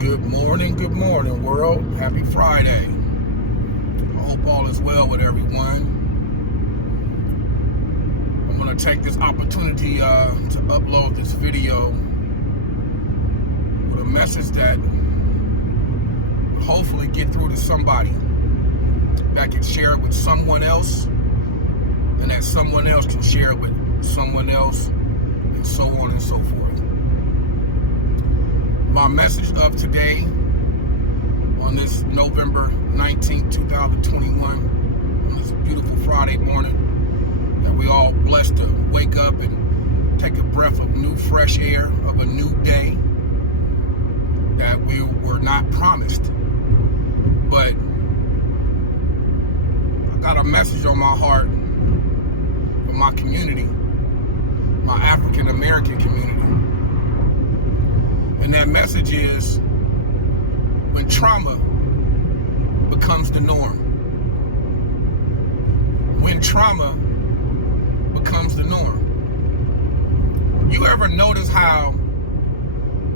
Good morning, world. Happy Friday. I hope all is well with everyone. I'm going to take this opportunity to upload this video with a message that will hopefully get through to somebody that can share it with someone else, and that someone else can share it with someone else, and so on and so forth. My message of today on this November 19th, 2021, on this beautiful Friday morning, that we all blessed to wake up and take a breath of new fresh air of a new day that we were not promised. But I got a message on my heart for my community, my African American community. And that message is, when trauma becomes the norm. When trauma becomes the norm. You ever notice how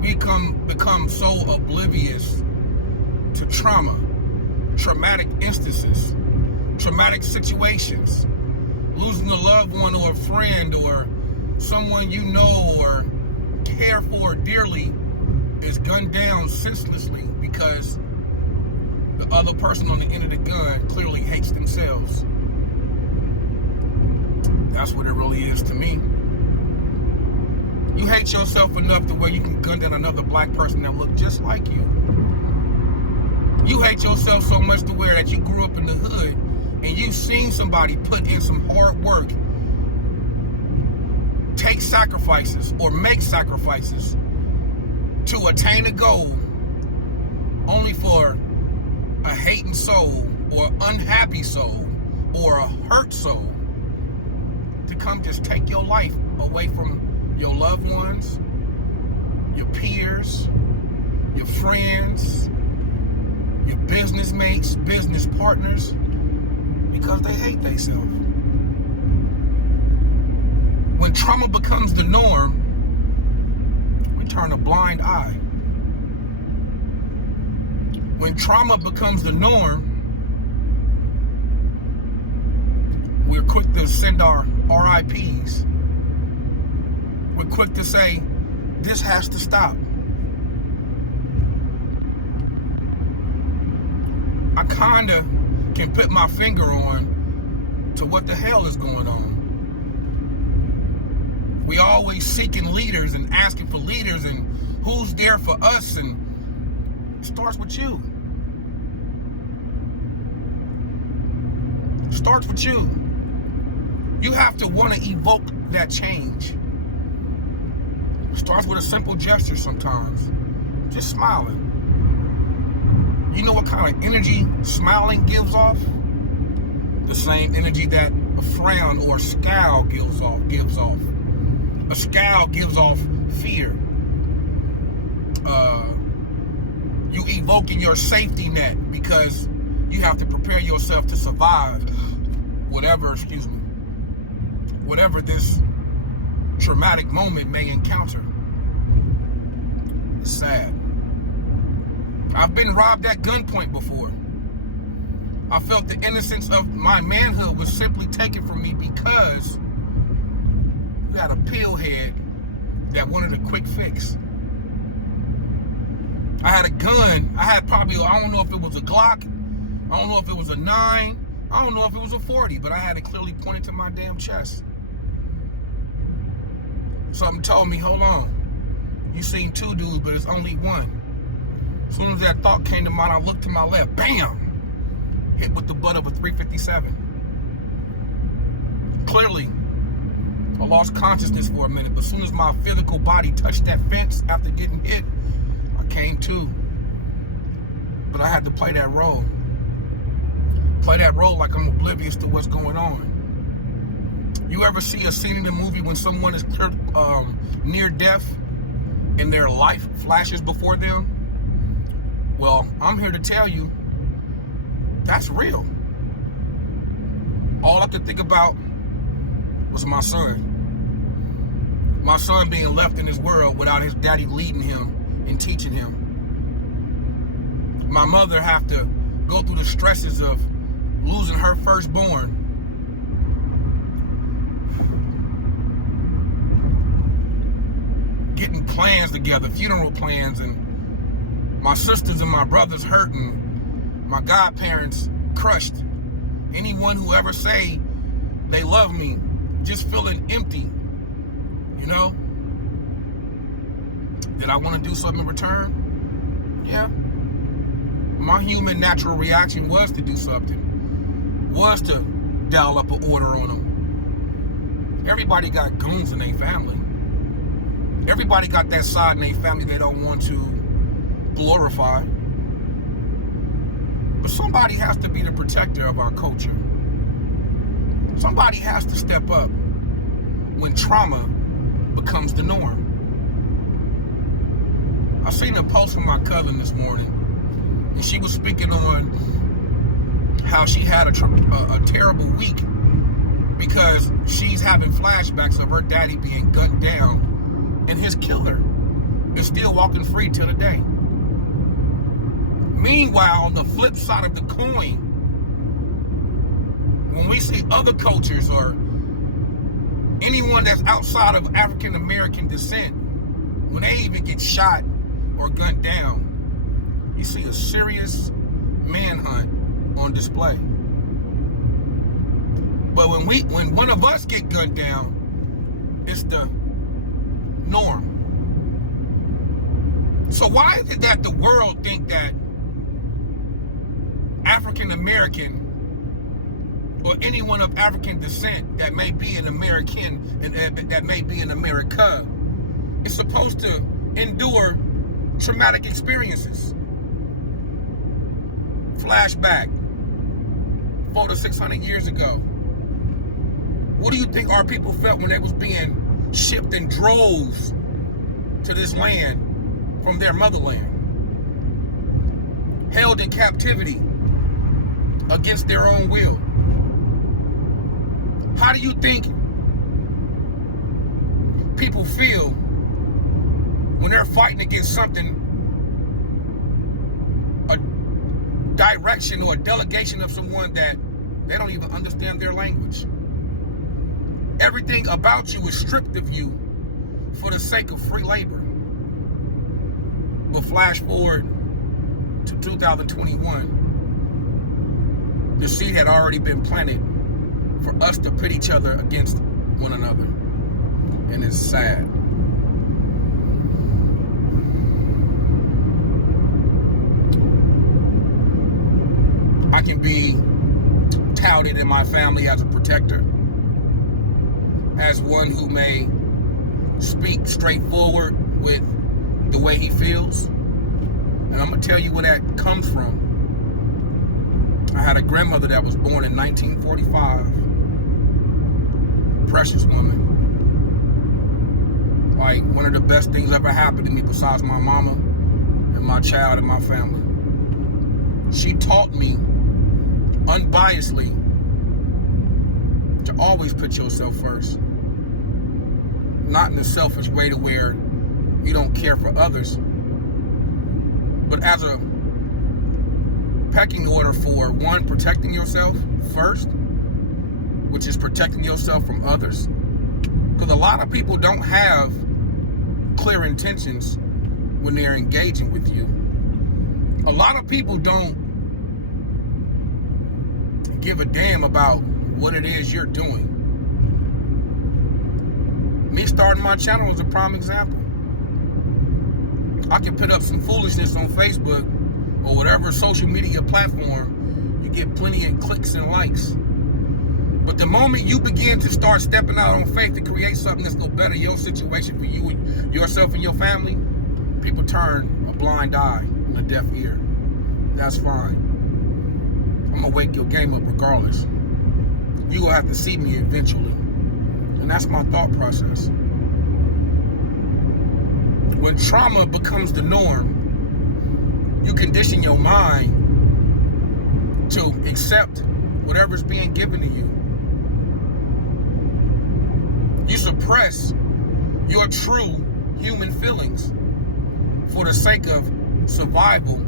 we become so oblivious to trauma, traumatic instances, traumatic situations, losing a loved one or a friend or someone you know or care for dearly is gunned down senselessly because the other person on the end of the gun clearly hates themselves. That's what it really is to me. You hate yourself enough to where you can gun down another black person that look just like you. You hate yourself so much to where that you grew up in the hood and you've seen somebody put in some hard work, take sacrifices or make sacrifices to attain a goal, only for a hating soul or unhappy soul or a hurt soul to come just take your life away from your loved ones, your peers, your friends, your business mates, business partners, because they hate themselves. When trauma becomes the norm, we turn a blind eye. When trauma becomes the norm, we're quick to send our RIPs. We're quick to say, this has to stop. I kinda can put my finger on to what the hell is going on. We always seeking leaders and asking for leaders and who's there for us, and it starts with you. It starts with you. You have to want to evoke that change. It starts with a simple gesture sometimes. Just smiling. You know what kind of energy smiling gives off? The same energy that a frown or a scowl gives off. A scowl gives off fear. You evoking your safety net because you have to prepare yourself to survive whatever this traumatic moment may encounter. It's sad. I've been robbed at gunpoint before. I felt the innocence of my manhood was simply taken from me because you had a pillhead that wanted a quick fix. I had a gun. I had probably, I don't know if it was a Glock. I don't know if it was a 9. I don't know if it was a 40, but I had it clearly pointed to my damn chest. Something told me, hold on. You seen two dudes, but it's only one. As soon as that thought came to mind, I looked to my left. Bam! Hit with the butt of a .357. Clearly, I lost consciousness for a minute, but as soon as my physical body touched that fence after getting hit, I came to. But I had to play that role. Play that role like I'm oblivious to what's going on. You ever see a scene in a movie when someone is near death and their life flashes before them? Well, I'm here to tell you, that's real. All I could think about was my son. My son being left in this world without his daddy leading him and teaching him. my mother have to go through the stresses of losing her firstborn. Getting plans together, funeral plans, and my sisters and my brothers hurting, my godparents crushed. Anyone who ever say they love me just feeling empty, you know? Did I want to do something in return? Yeah. My human natural reaction was to do something, was to dial up an order on them. Everybody got goons in their family. Everybody got that side in their family they don't want to glorify. But somebody has to be the protector of our culture. Somebody has to step up when trauma becomes the norm. I seen a post from my cousin this morning, and she was speaking on how she had a terrible week because she's having flashbacks of her daddy being gunned down, and his killer is still walking free till today. Meanwhile, on the flip side of the coin, when we see other cultures or anyone that's outside of African American descent, when they even get shot or gunned down, you see a serious manhunt on display. But when one of us get gunned down, it's the norm. So why is it that the world think that African American or anyone of African descent that may be an American and that may be in America is supposed to endure traumatic experiences? Flashback 400 to 600 years ago. What do you think our people felt when they was being shipped in droves to this land from their motherland? Held in captivity against their own will. How do you think people feel when they're fighting against something, a direction or a delegation of someone that they don't even understand their language? Everything about you is stripped of you for the sake of free labor. But flash forward to 2021, the seed had already been planted for us to pit each other against one another. And it's sad. I can be touted in my family as a protector, as one who may speak straightforward with the way he feels. And I'm going to tell you where that comes from. I had a grandmother that was born in 1945. Precious woman. Like, one of the best things ever happened to me besides my mama and my child and my family. She taught me unbiasedly to always put yourself first. Not in a selfish way to where you don't care for others, but as a pecking order for one, protecting yourself first, which is protecting yourself from others. Because a lot of people don't have clear intentions when they're engaging with you. A lot of people don't give a damn about what it is you're doing. Me starting my channel is a prime example. I can put up some foolishness on Facebook or whatever social media platform, you get plenty of clicks and likes. But the moment you begin to start stepping out on faith to create something that's going to better your situation for you, yourself and your family, people turn a blind eye and a deaf ear. That's fine. I'm going to wake your game up regardless. You're going to have to see me eventually. And that's my thought process. When trauma becomes the norm, you condition your mind to accept whatever's being given to you. You suppress your true human feelings for the sake of survival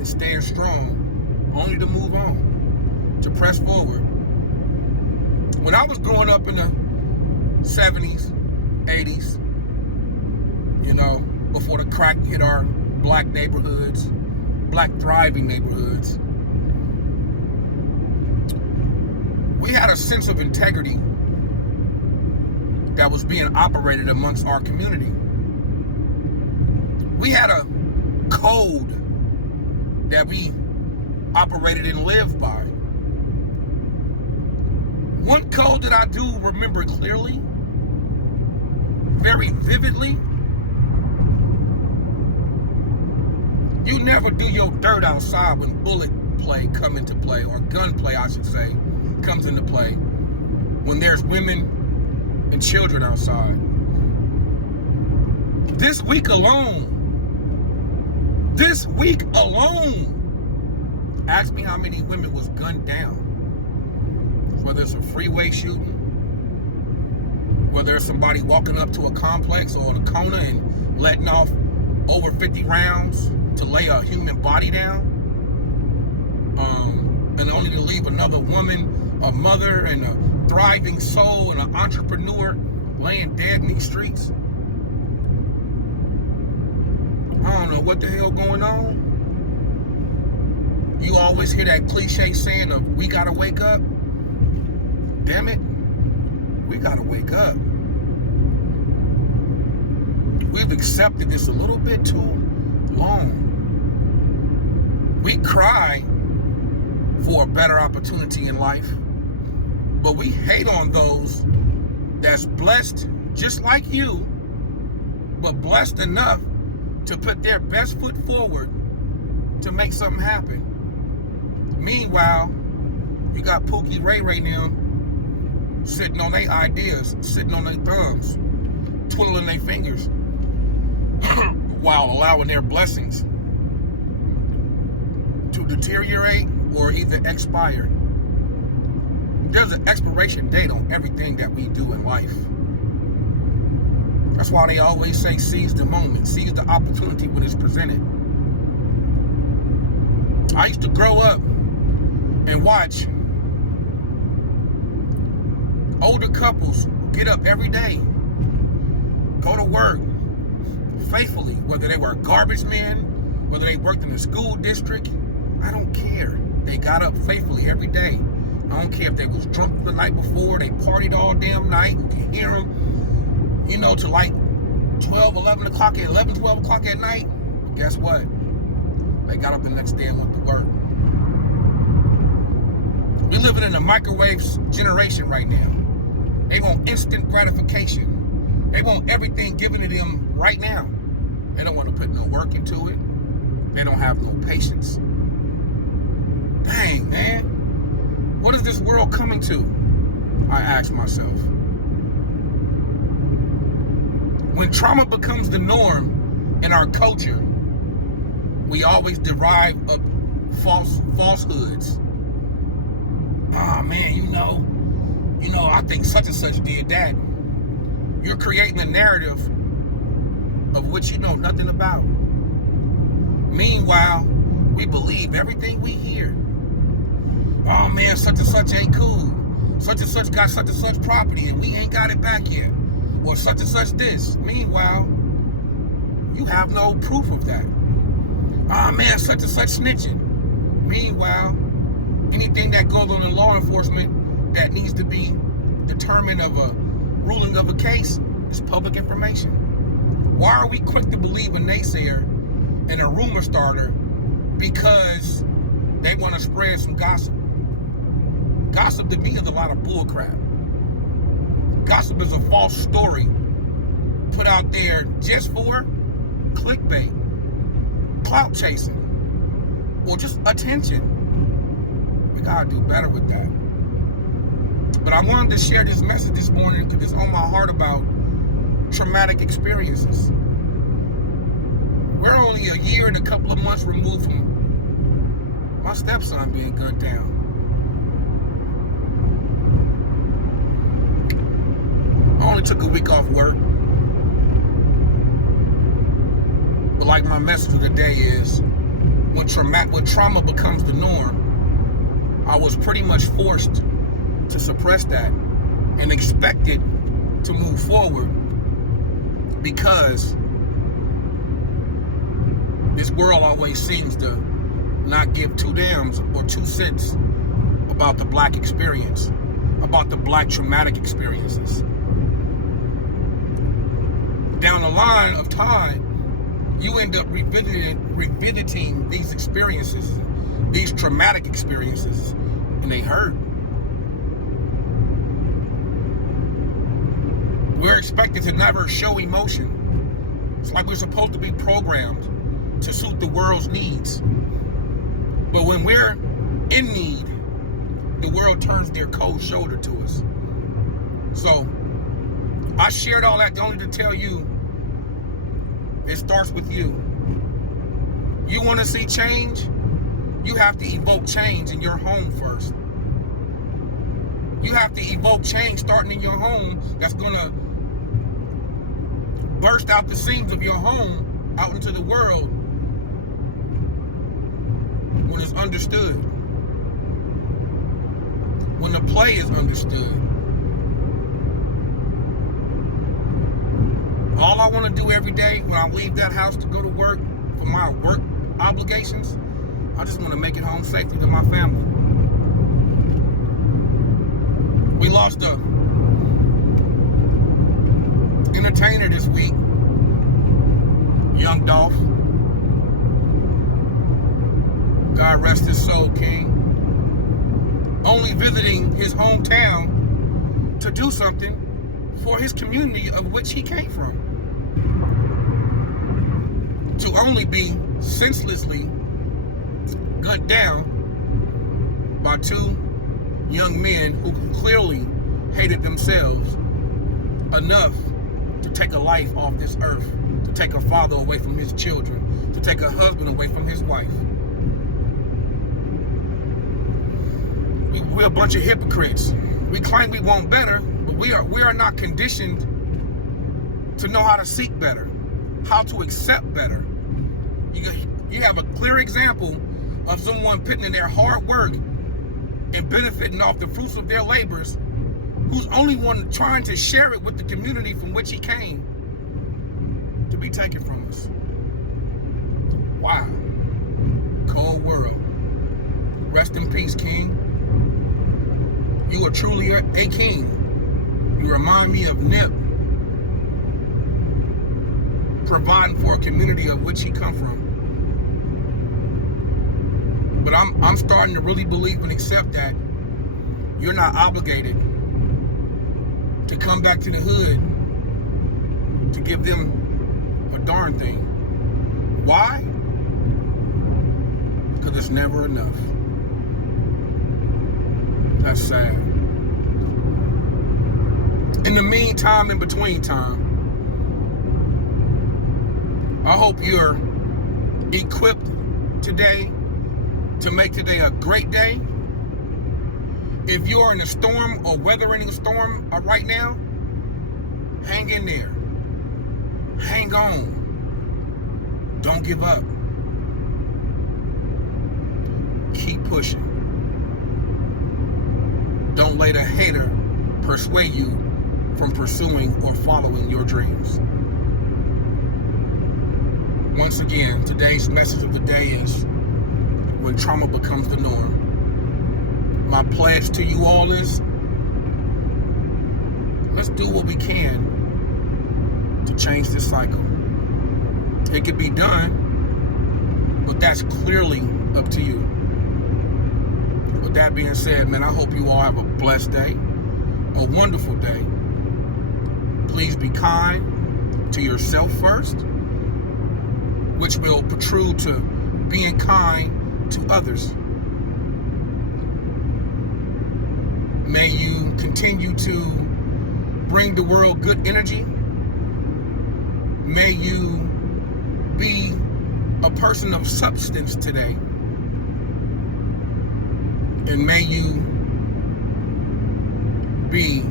and stand strong, only to move on, to press forward. When I was growing up in the 70s, 80s, you know, before the crack hit our black neighborhoods, black thriving neighborhoods, we had a sense of integrity that was being operated amongst our community. We had a code that we operated and lived by. One code that I do remember clearly, very vividly: you never do your dirt outside when bullet play come into play, or gunplay, I should say, comes into play, when there's women and children outside. This week alone, ask me how many women was gunned down. Whether it's a freeway shooting, whether it's somebody walking up to a complex or a corner and letting off over 50 rounds to lay a human body down, and only to leave another woman, a mother, and a thriving soul, and an entrepreneur laying dead in these streets. I don't know what the hell going on. You always hear that cliche saying of, we gotta wake up. Damn it, we gotta wake up. We've accepted this a little bit too long. We cry for a better opportunity in life, but we hate on those that's blessed just like you, but blessed enough to put their best foot forward to make something happen. Meanwhile, you got Pookie Ray right now sitting on their ideas, sitting on their thumbs, twiddling their fingers, while allowing their blessings to deteriorate or either expire. There's an expiration date on everything that we do in life. That's why they always say seize the moment, seize the opportunity when it's presented. I used to grow up and watch older couples get up every day, go to work faithfully, whether they were garbage men, whether they worked in a school district, I don't care. They got up faithfully every day. I don't care if they was drunk the night before, they partied all damn night, you can hear them, you know, to like 12 o'clock at night. But guess what? They got up the next day and went to work. We're living in a microwave generation right now. They want instant gratification. They want everything given to them right now. They don't want to put no work into it. They don't have no patience. Dang, man. What is this world coming to? I ask myself. When trauma becomes the norm in our culture, we always derive of falsehoods. Ah, man, you know, I think such and such did that. You're creating a narrative of which you know nothing about. Meanwhile, we believe everything we hear. Oh man, such and such ain't cool. Such and such got such and such property and we ain't got it back yet. Or such and such this. Meanwhile, you have no proof of that. Oh man, such and such snitching. Meanwhile, anything that goes on in law enforcement that needs to be determined of a ruling of a case is public information. Why are we quick to believe a naysayer and a rumor starter because they want to spread some gossip? Gossip to me is a lot of bullcrap. Gossip is a false story put out there just for clickbait, clout chasing, or just attention. We gotta do better with that. But I wanted to share this message this morning because it's on my heart about traumatic experiences. We're only a year and a couple of months removed from my stepson being gunned down. I only took a week off work. But like my message of the day is, when trauma becomes the norm, I was pretty much forced to suppress that and expected to move forward, because this world always seems to not give two damns or 2 cents about the black experience, about the black traumatic experiences. Down the line of time, you end up revisiting these experiences, these traumatic experiences, and they hurt. We're expected to never show emotion. It's like we're supposed to be programmed to suit the world's needs. But when we're in need, the world turns their cold shoulder to us. So I shared all that only to tell you, it starts with you. You want to see change? You have to evoke change in your home first. You have to evoke change starting in your home that's going to burst out the seams of your home out into the world when it's understood. When the play is understood. All I want to do every day when I leave that house to go to work for my work obligations, I just want to make it home safely to my family. We lost a entertainer this week, Young Dolph. God rest his soul, King. Only visiting his hometown to do something for his community of which he came from. To only be senselessly gunned down by 2 young men who clearly hated themselves enough to take a life off this earth, to take a father away from his children, to take a husband away from his wife. We're a bunch of hypocrites. We claim we want better, but we are not conditioned to know how to seek better, how to accept better. You have a clear example of someone putting in their hard work and benefiting off the fruits of their labors, who's only one trying to share it with the community from which he came, to be taken from us. Wow. Cold world. Rest in peace, King. You are truly a king. You remind me of Nip, providing for a community of which he come from. But I'm starting to really believe and accept that you're not obligated to come back to the hood to give them a darn thing. Why? Because it's never enough. That's sad. In the meantime, in between time, I hope you're equipped today to make today a great day. If you're in a storm or weathering a storm right now, hang in there. Hang on. Don't give up. Keep pushing. Don't let a hater persuade you from pursuing or following your dreams. Once again, today's message of the day is when trauma becomes the norm. My pledge to you all is, let's do what we can to change this cycle. It could be done, but that's clearly up to you. With that being said, man, I hope you all have a blessed day, a wonderful day. Please be kind to yourself first, which will protrude to being kind to others. May you continue to bring the world good energy. May you be a person of substance today. And may you be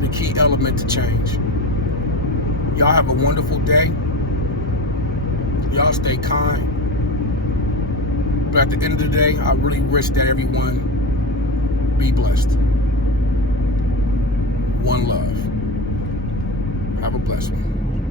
the key element to change. Y'all have a wonderful day. Y'all stay kind. But at the end of the day, I really wish that everyone be blessed. One love. Have a blessed one.